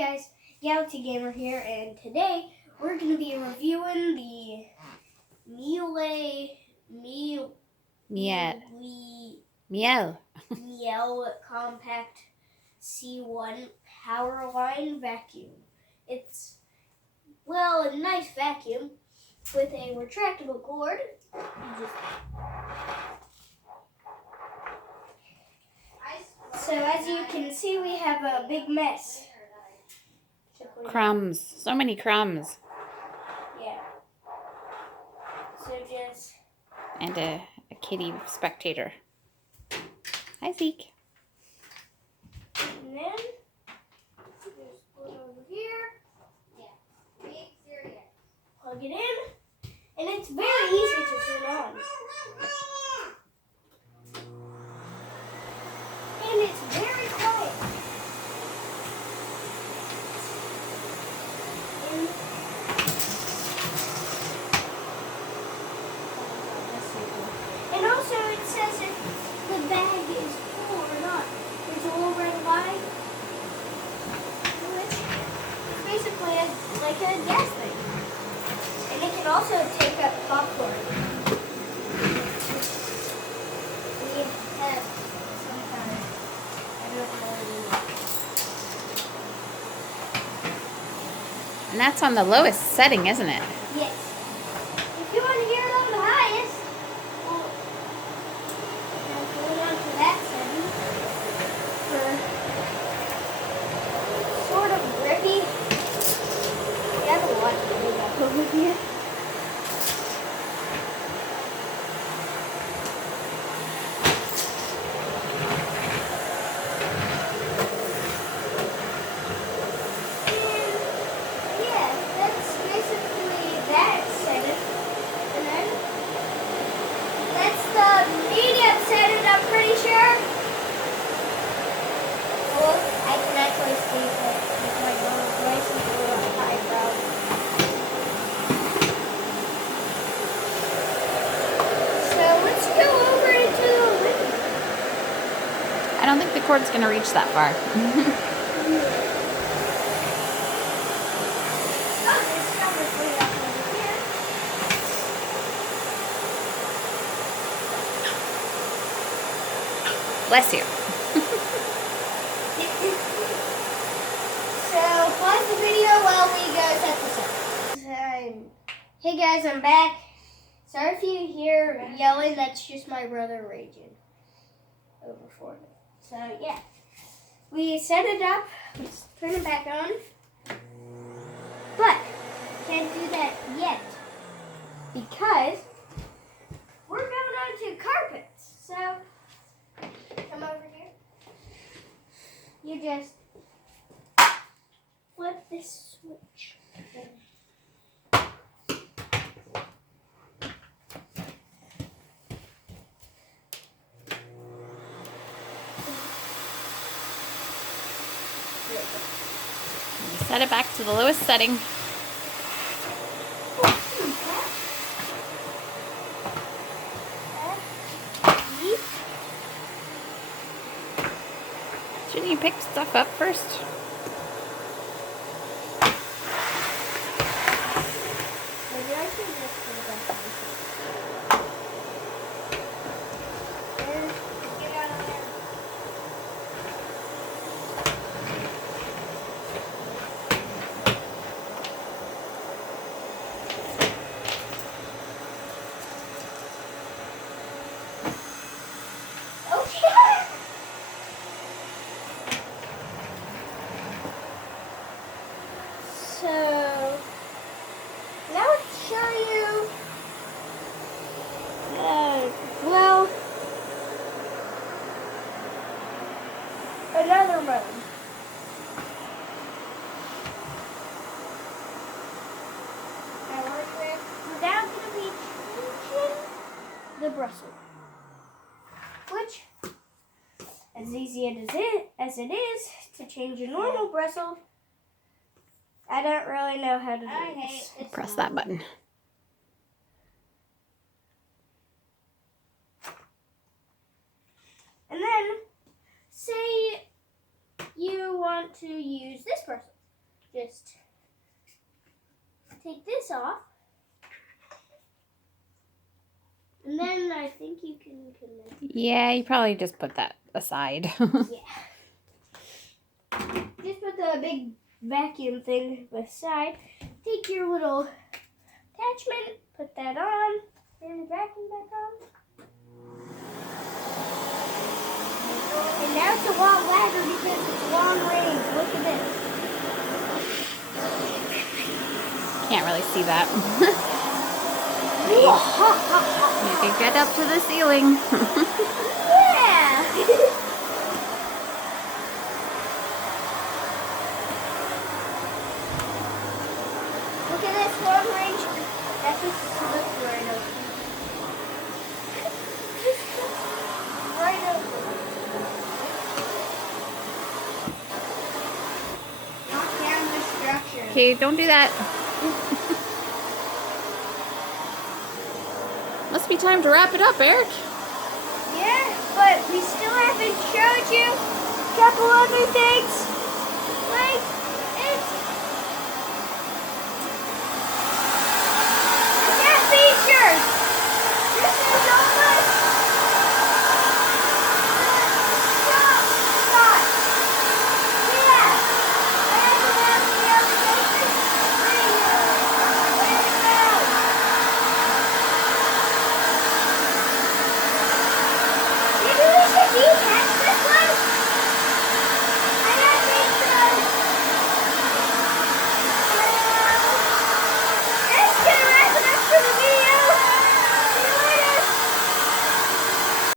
guys, Galaxy Gamer here, and today we're going to be reviewing the Miele Compact C1 Powerline Vacuum. It's, well, a nice vacuum with a retractable cord. So as you can see, we have a big mess. Crumbs. So many crumbs. Yeah. So just... And a kitty spectator. Hi, Zeke. And then, just put it over here. Plug it in. And it's very easy to turn on. And it's very quiet. And also it says if the bag is full or not. There's a little red light. It's basically like a gas thing. And it can also take up popcorn. We have sometimes. I don't know anymore. And that's on the lowest setting, isn't it? Yes. If you want to hear it on the highest, well, I'm going on to that setting for sort of rippy. You haven't watched the video over here. I'm pretty sure. Well, I can actually see that with my nose nice and blue on high brow. So let's go over into the living room. I don't think the cord's going to reach that far. Oh, there's something way up over here. Bless you. So, pause the video while we go set this up. Hey guys, I'm back. Sorry if you hear yelling, that's just my brother raging over for me. So, yeah. We set it up. Let's turn it back on. But, can't do that yet. Because we're going on to carpets. So, come over here. You just flip this switch. Set it back to the lowest setting. Shouldn't you pick stuff up first? So, now let's show you, well, another room. Now we're now going to be changing the bristle, which, as easy as it is to change a normal bristle, I don't really know how to do this. Press that button. And then, say you want to use this bristle. just take this off. And then I think you can connect. Yeah, you probably just put that aside. Yeah. Just put the big vacuum thing aside. Take your little attachment, put that on, turn the vacuum back on. And now it's a lot louder because it's long range. Look at this. Can't really see that. You can get up to the ceiling. Yeah. Look at this long range. That's just slipped right over. Just right over. Knock down the structure. Okay, don't do that. Must be time to wrap it up, Eric. Yeah, but we still haven't showed you a couple other things.